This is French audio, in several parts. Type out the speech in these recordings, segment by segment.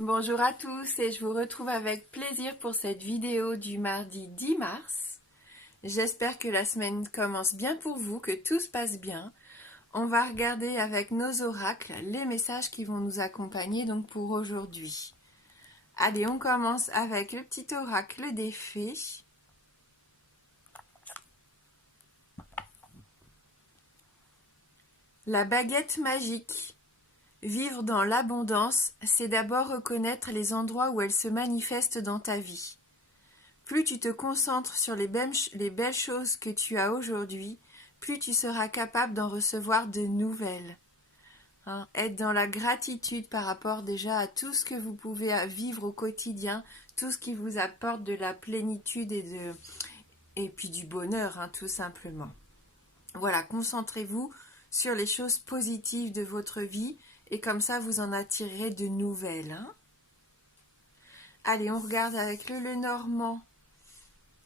Bonjour à tous et je vous retrouve avec plaisir pour cette vidéo du mardi 10 mars. J'espère que la semaine commence bien pour vous, que tout se passe bien. On va regarder avec nos oracles les messages qui vont nous accompagner donc pour aujourd'hui. Allez, on commence avec le petit oracle des fées. La baguette magique. Vivre dans l'abondance, c'est d'abord reconnaître les endroits où elle se manifeste dans ta vie. Plus tu te concentres sur les belles choses que tu as aujourd'hui, plus tu seras capable d'en recevoir de nouvelles. Être dans la gratitude par rapport déjà à tout ce que vous pouvez vivre au quotidien, tout ce qui vous apporte de la plénitude et puis du bonheur, tout simplement. Voilà, concentrez-vous sur les choses positives de votre vie et comme ça vous en attirerez de nouvelles. Allez, on regarde avec le Lenormand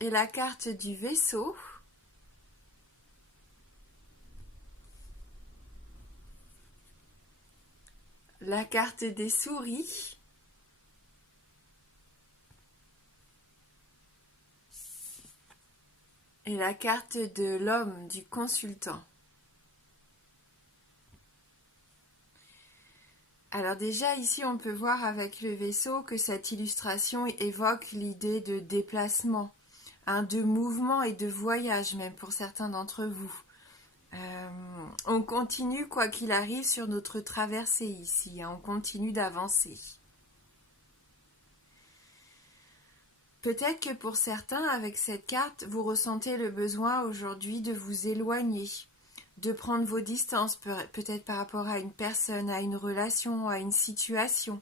et la carte du vaisseau. La carte des souris. Et la carte de l'homme, du consultant. Alors déjà ici on peut voir avec le vaisseau que cette illustration évoque l'idée de déplacement, de mouvement et de voyage même pour certains d'entre vous. On continue quoi qu'il arrive sur notre traversée ici, on continue d'avancer. Peut-être que pour certains avec cette carte vous ressentez le besoin aujourd'hui de vous éloigner, de prendre vos distances, peut-être par rapport à une personne, à une relation, à une situation.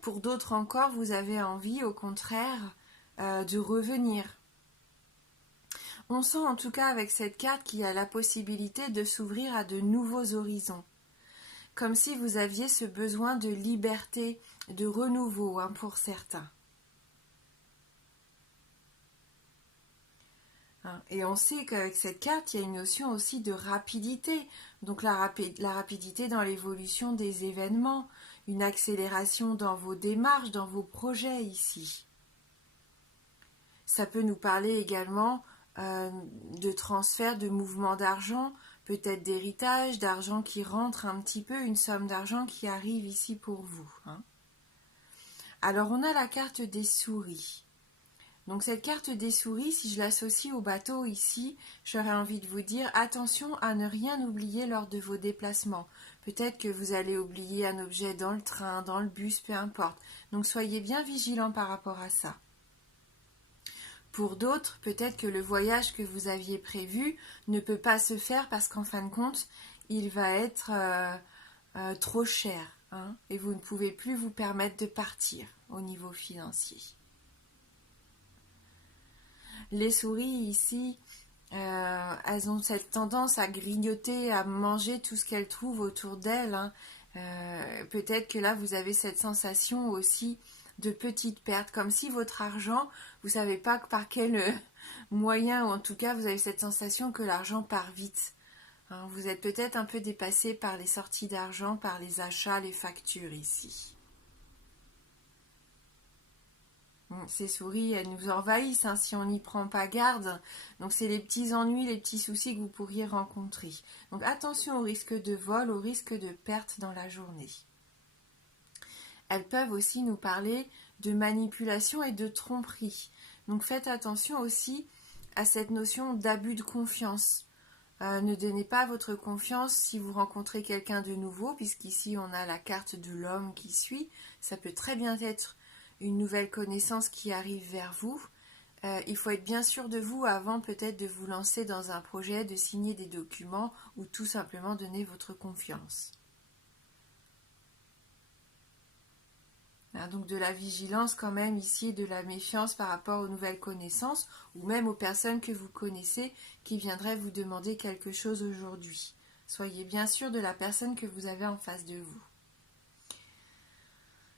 Pour d'autres encore, vous avez envie, au contraire, de revenir. On sent en tout cas avec cette carte qu'il y a la possibilité de s'ouvrir à de nouveaux horizons. Comme si vous aviez ce besoin de liberté, de renouveau pour certains. Et on sait qu'avec cette carte, il y a une notion aussi de rapidité. Donc la rapidité dans l'évolution des événements, une accélération dans vos démarches, dans vos projets ici. Ça peut nous parler également de transfert, de mouvement d'argent, peut-être d'héritage, d'argent qui rentre un petit peu, une somme d'argent qui arrive ici pour vous. Alors on a la carte des souris. Donc cette carte des souris, si je l'associe au bateau ici, j'aurais envie de vous dire attention à ne rien oublier lors de vos déplacements. Peut-être que vous allez oublier un objet dans le train, dans le bus, peu importe. Donc soyez bien vigilants par rapport à ça. Pour d'autres, peut-être que le voyage que vous aviez prévu ne peut pas se faire parce qu'en fin de compte, il va être trop cher. Et vous ne pouvez plus vous permettre de partir au niveau financier. Les souris ici, elles ont cette tendance à grignoter, à manger tout ce qu'elles trouvent autour d'elles. Peut-être que là, vous avez cette sensation aussi de petites pertes, comme si votre argent, vous ne savez pas par quel moyen, ou en tout cas, vous avez cette sensation que l'argent part vite. Vous êtes peut-être un peu dépassé par les sorties d'argent, par les achats, les factures ici. Ces souris, elles nous envahissent si on n'y prend pas garde. Donc c'est les petits ennuis, les petits soucis que vous pourriez rencontrer. Donc attention au risque de vol, au risque de perte dans la journée. Elles peuvent aussi nous parler de manipulation et de tromperie. Donc faites attention aussi à cette notion d'abus de confiance. Ne donnez pas votre confiance si vous rencontrez quelqu'un de nouveau, puisqu'ici on a la carte de l'homme qui suit. Ça peut très bien être une nouvelle connaissance qui arrive vers vous. Il faut être bien sûr de vous avant peut-être de vous lancer dans un projet, de signer des documents ou tout simplement donner votre confiance. Donc de la vigilance quand même ici, de la méfiance par rapport aux nouvelles connaissances ou même aux personnes que vous connaissez qui viendraient vous demander quelque chose aujourd'hui. Soyez bien sûr de la personne que vous avez en face de vous.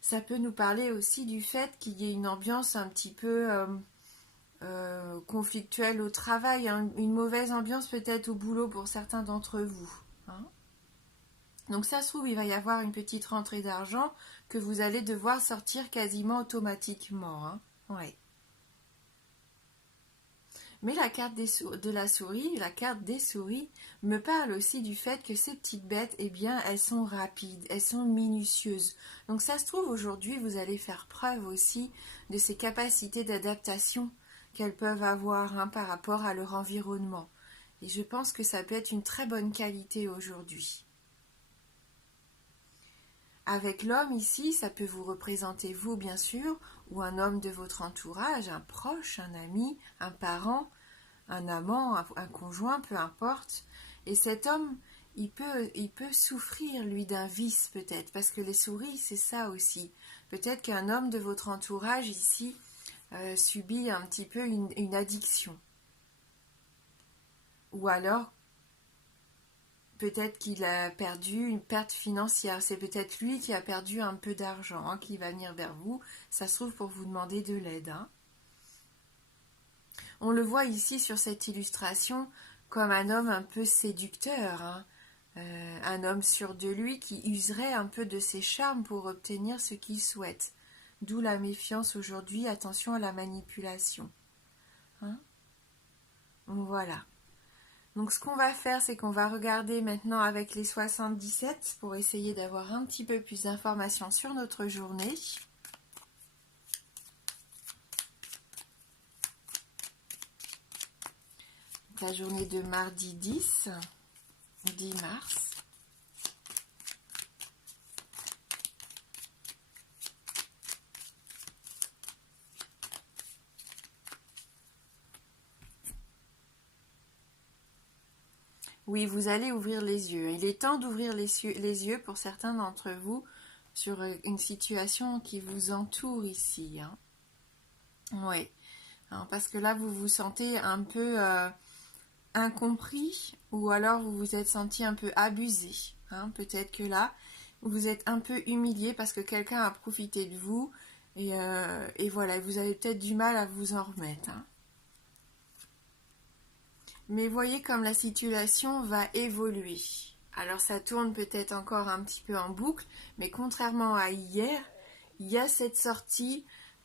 Ça peut nous parler aussi du fait qu'il y ait une ambiance un petit peu conflictuelle au travail, une mauvaise ambiance peut-être au boulot pour certains d'entre vous. Donc ça se trouve, il va y avoir une petite rentrée d'argent que vous allez devoir sortir quasiment automatiquement. Hein. Ouais. Mais la carte de la souris, la carte des souris, me parle aussi du fait que ces petites bêtes, eh bien, elles sont rapides, elles sont minutieuses. Donc ça se trouve, aujourd'hui, vous allez faire preuve aussi de ces capacités d'adaptation qu'elles peuvent avoir, hein, par rapport à leur environnement. Et je pense que ça peut être une très bonne qualité aujourd'hui. Avec l'homme ici, ça peut vous représenter vous, bien sûr, ou un homme de votre entourage, un proche, un ami, un parent, un amant, un conjoint, peu importe. Et cet homme, il peut souffrir, lui, d'un vice peut-être, parce que les souris, c'est ça aussi. Peut-être qu'un homme de votre entourage ici subit un petit peu une addiction. Ou alors, peut-être qu'il a perdu une perte financière. C'est peut-être lui qui a perdu un peu d'argent, hein, qui va venir vers vous. Ça se trouve pour vous demander de l'aide. Hein. On le voit ici sur cette illustration comme un homme un peu séducteur. Hein. Un homme sûr de lui qui userait un peu de ses charmes pour obtenir ce qu'il souhaite. D'où la méfiance aujourd'hui. Attention à la manipulation. Hein. Voilà. Donc ce qu'on va faire, c'est qu'on va regarder maintenant avec les 77 pour essayer d'avoir un petit peu plus d'informations sur notre journée. La journée de mardi 10 mars. Oui, vous allez ouvrir les yeux. Il est temps d'ouvrir les yeux pour certains d'entre vous sur une situation qui vous entoure ici. Hein. Oui, hein, parce que là, vous vous sentez un peu incompris ou alors vous vous êtes senti un peu abusé. Hein. Peut-être que là, vous êtes un peu humilié parce que quelqu'un a profité de vous et voilà, vous avez peut-être du mal à vous en remettre. Hein. Mais voyez comme la situation va évoluer. Alors ça tourne peut-être encore un petit peu en boucle, mais contrairement à hier, il y a cette sortie,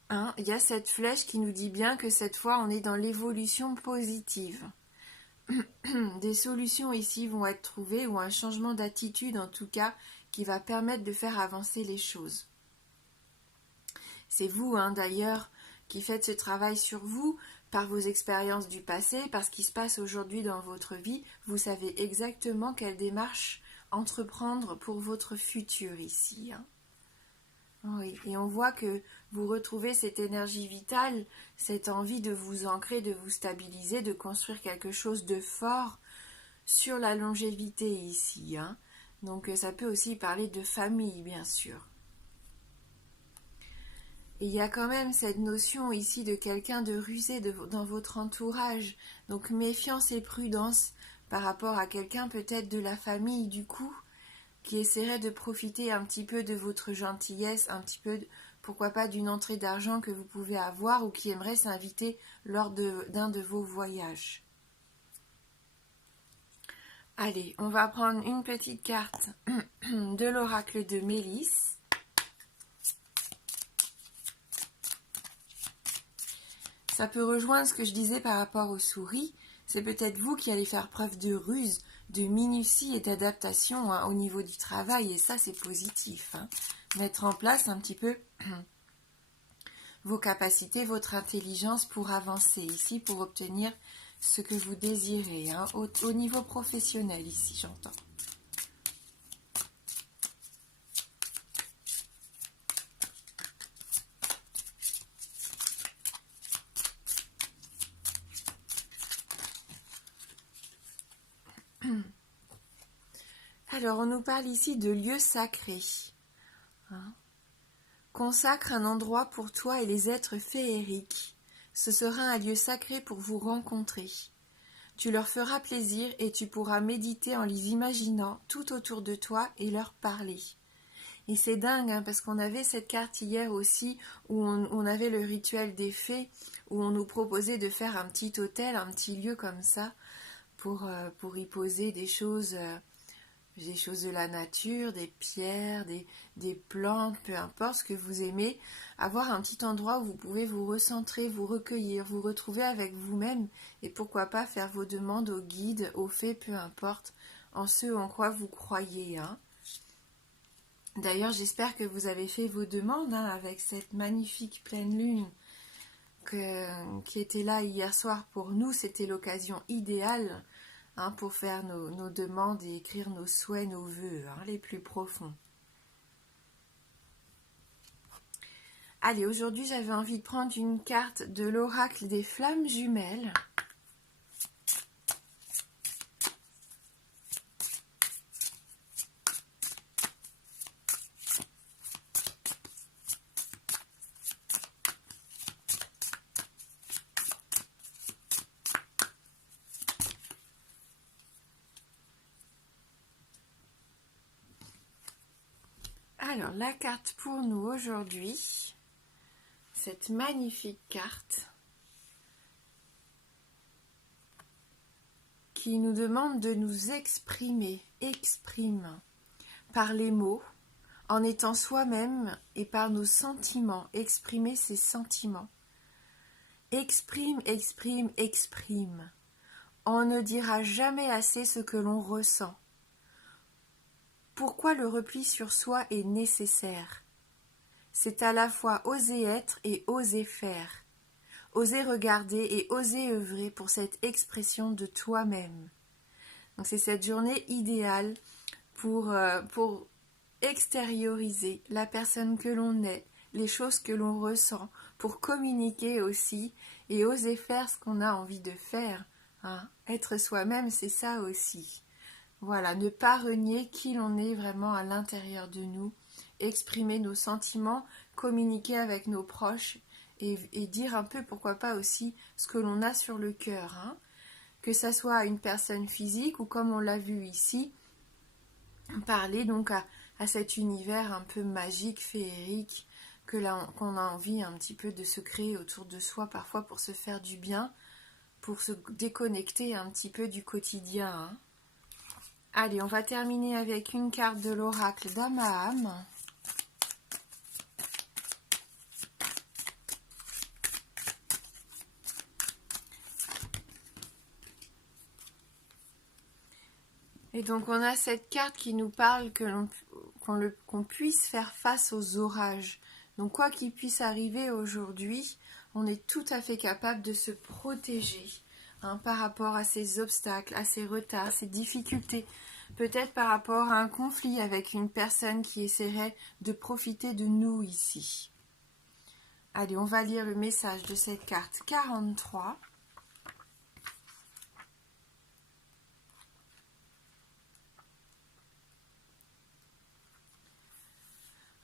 hein, il y a cette flèche qui nous dit bien que cette fois on est dans l'évolution positive. Des solutions ici vont être trouvées, ou un changement d'attitude en tout cas, qui va permettre de faire avancer les choses. C'est vous, hein, d'ailleurs, qui faites ce travail sur vous, par vos expériences du passé, par ce qui se passe aujourd'hui dans votre vie. Vous savez exactement quelle démarche entreprendre pour votre futur ici. Hein. Oui, et on voit que vous retrouvez cette énergie vitale, cette envie de vous ancrer, de vous stabiliser, de construire quelque chose de fort sur la longévité ici. Hein. Donc ça peut aussi parler de famille, bien sûr. Et il y a quand même cette notion ici de quelqu'un de rusé dans votre entourage. Donc méfiance et prudence par rapport à quelqu'un peut-être de la famille du coup, qui essaierait de profiter un petit peu de votre gentillesse, un petit peu, pourquoi pas, d'une entrée d'argent que vous pouvez avoir ou qui aimerait s'inviter lors d'un de vos voyages. Allez, on va prendre une petite carte de l'oracle de Mélisse. Ça peut rejoindre ce que je disais par rapport aux souris. C'est peut-être vous qui allez faire preuve de ruse, de minutie et d'adaptation, hein, au niveau du travail. Et ça, c'est positif. Hein. Mettre en place un petit peu vos capacités, votre intelligence pour avancer ici, pour obtenir ce que vous désirez. Hein, au niveau professionnel ici, j'entends. Alors, on nous parle ici de lieux sacrés. Hein. Consacre un endroit pour toi et les êtres féeriques. Ce sera un lieu sacré pour vous rencontrer. Tu leur feras plaisir et tu pourras méditer en les imaginant tout autour de toi et leur parler. Et c'est dingue, hein, parce qu'on avait cette carte hier aussi où on avait le rituel des fées, où on nous proposait de faire un petit hôtel, un petit lieu comme ça, pour y poser des choses des choses de la nature, des pierres, des plantes, peu importe ce que vous aimez, avoir un petit endroit où vous pouvez vous recentrer, vous recueillir, vous retrouver avec vous-même et pourquoi pas faire vos demandes aux guides, aux fées, peu importe, en ce en quoi vous croyez. Hein. D'ailleurs, j'espère que vous avez fait vos demandes avec cette magnifique pleine lune qui était là hier soir pour nous. C'était l'occasion idéale pour faire nos demandes et écrire nos souhaits, nos vœux les plus profonds. Allez, aujourd'hui j'avais envie de prendre une carte de l'oracle des flammes jumelles. Alors, la carte pour nous aujourd'hui, cette magnifique carte qui nous demande de nous exprimer, exprime par les mots, en étant soi-même et par nos sentiments, exprimer ses sentiments. Exprime, exprime, exprime. On ne dira jamais assez ce que l'on ressent. Pourquoi le repli sur soi est nécessaire? C'est à la fois oser être et oser faire, oser regarder et oser œuvrer pour cette expression de toi-même. Donc c'est cette journée idéale pour extérioriser la personne que l'on est, les choses que l'on ressent, pour communiquer aussi et oser faire ce qu'on a envie de faire. Être soi-même, c'est ça aussi. Voilà, ne pas renier qui l'on est vraiment à l'intérieur de nous, exprimer nos sentiments, communiquer avec nos proches et dire un peu, pourquoi pas aussi, ce que l'on a sur le cœur. Que ça soit une personne physique ou comme on l'a vu ici, parler donc à cet univers un peu magique, féerique, qu'on a envie un petit peu de se créer autour de soi, parfois pour se faire du bien, pour se déconnecter un petit peu du quotidien. Allez, on va terminer avec une carte de l'oracle d'Amaham. Et donc on a cette carte qui nous parle qu'on puisse faire face aux orages. Donc quoi qu'il puisse arriver aujourd'hui, on est tout à fait capable de se protéger par rapport à ces obstacles, à ces retards, ces difficultés. Peut-être par rapport à un conflit avec une personne qui essaierait de profiter de nous ici. Allez, on va lire le message de cette carte 43.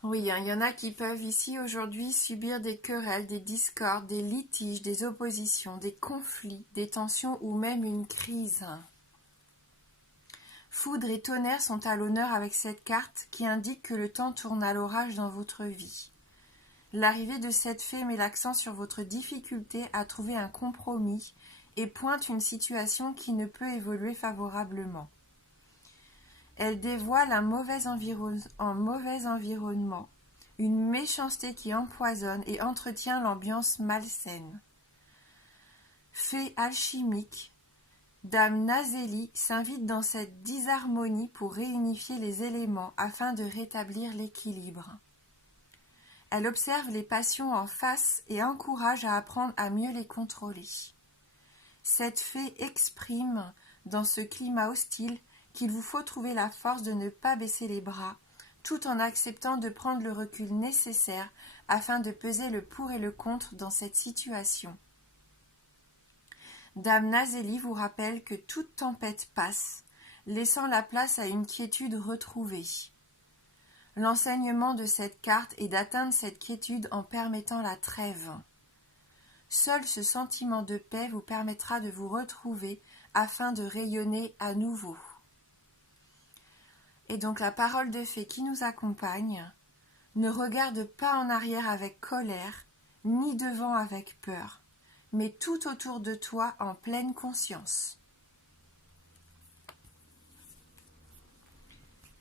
Oui, il y en a qui peuvent ici aujourd'hui subir des querelles, des discordes, des litiges, des oppositions, des conflits, des tensions ou même une crise. Foudre et tonnerre sont à l'honneur avec cette carte qui indique que le temps tourne à l'orage dans votre vie. L'arrivée de cette fée met l'accent sur votre difficulté à trouver un compromis et pointe une situation qui ne peut évoluer favorablement. Elle dévoile un mauvais environnement, une méchanceté qui empoisonne et entretient l'ambiance malsaine. Fée alchimique, Dame Nazélie s'invite dans cette disharmonie pour réunifier les éléments afin de rétablir l'équilibre. Elle observe les passions en face et encourage à apprendre à mieux les contrôler. Cette fée exprime, dans ce climat hostile, qu'il vous faut trouver la force de ne pas baisser les bras, tout en acceptant de prendre le recul nécessaire afin de peser le pour et le contre dans cette situation. Dame Nazélie vous rappelle que toute tempête passe, laissant la place à une quiétude retrouvée. L'enseignement de cette carte est d'atteindre cette quiétude en permettant la trêve. Seul ce sentiment de paix vous permettra de vous retrouver afin de rayonner à nouveau. Et donc la parole de fée qui nous accompagne, ne regarde pas en arrière avec colère, ni devant avec peur, mais tout autour de toi en pleine conscience.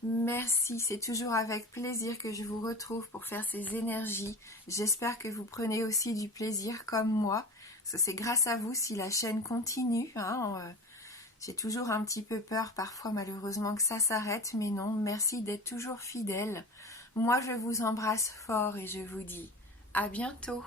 Merci, c'est toujours avec plaisir que je vous retrouve pour faire ces énergies. J'espère que vous prenez aussi du plaisir comme moi. C'est grâce à vous si la chaîne continue. J'ai toujours un petit peu peur parfois malheureusement que ça s'arrête, mais non, merci d'être toujours fidèle. Moi je vous embrasse fort et je vous dis à bientôt.